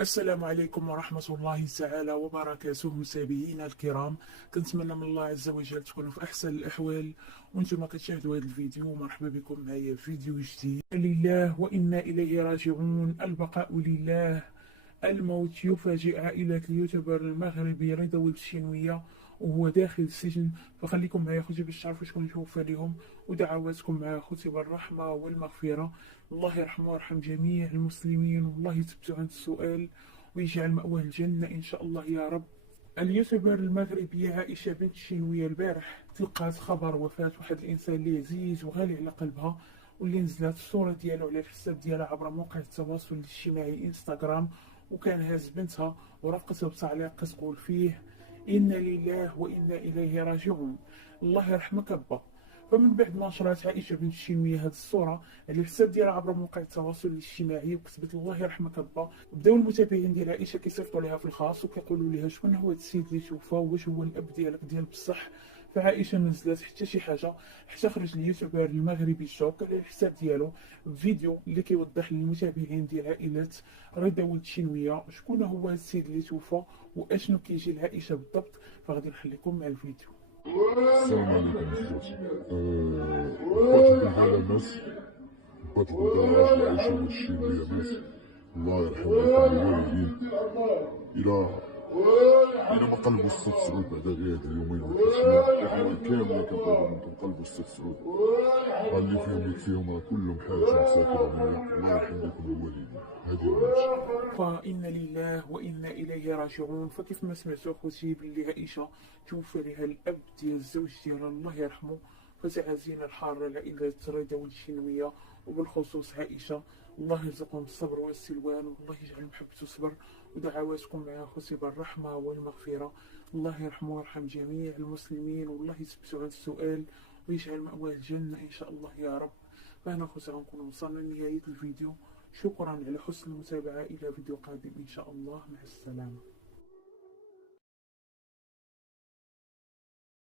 السلام عليكم ورحمة الله تعالى وبركاته. متابعينا الكرام، كنتمنى من الله عز وجل تكونوا في أحسن الأحوال وانتم كتشاهدوا هذا الفيديو. مرحبا بكم معايا في فيديو جديد. لله وإنا إليه راجعون، البقاء لله. الموت يفاجئ عائلة اليوتيوبر المغربي رضا ولد الشينوية وهو داخل السجن، فخليكم معايا خوتي باش تعرفوا شكون توفى لهم، ودعواتكم مع خوتي بالرحمة والمغفرة. الله يرحمه ويرحم جميع المسلمين، والله يثبتوا عند السؤال ويجعل مأواه الجنة إن شاء الله يا رب. اليوتيوبر المغربية عائشة بنت الشينوية البارح تلقات خبر وفاة واحد الإنسان اللي عزيز وغالي على قلبها، واللي نزلت الصورة ديالو على الحساب ديالها عبر موقع التواصل الاجتماعي انستغرام، وكان هاز بنتها ورافقتها بتعليق كتقول فيه: إنا لله وإنا إليه راجعون، الله يرحمك با. فمن بعد ما نشرت عائشة بنت الشينوية هذه الصورة على الحساب ديالها عبر مواقع التواصل الاجتماعي وكتبت الله يرحمك با، بداو المتابعين ديال عائشة كيصيفطوا لها في الخاص وكيقولوا لها شكون هو هذا السيد اللي توفى، واش هو الاب ديالك ديال بصح. فعائشة ما نزلت حتى شي حاجة، حتى خرج اليوتيوبر المغربي الشوك على الحساب ديالو فيديو اللي كيوضح للمتابعين ديال عائلة رضا ولد الشينوية شكون هو هذا السيد اللي توفى واشنو كيجي لعائشة بالضبط. فغادي نخليكم مع الفيديو. السلام عليكم اخوتي. بات البلدانة مات، بات البلدانة راجل عايشة ولد الشينوية مات. الله يرحم الوالدين. إلى ما قلبوا الست سعود بعد غير هاد اليومين والثلاث الإخوان كاملين كنطلبوا منكم قلبوا الست سعود، اللي فيهم يكفيهم راه كلهم حاجة مساكن هنايا. الله يرحم لكم الوالدين. هادي المات. فإنا لله وإنا إليه راجعون. فكيف ما سمعتوا أخوتي باللي عائشة توفى لها الأب ديال الزوج ديالها الله يرحمه، فتعازينا الحارة لعائلة رضا ولد الشينوية وبالخصوص عائشة. الله يرزقهم الصبر والسلوان، والله يجعل محبته الصبر، ودعواتكم مع أخوتي بالرحمة والمغفرة. الله يرحمه ويرحم جميع المسلمين، والله يثبتوا عند السؤال ويجعل مأواه الجنة إن شاء الله يا رب. فهنا أخوتي غنكون وصلنا لنهاية الفيديو. شكرا على حسن المتابعة، إلى فيديو قادم إن شاء الله، مع السلامة.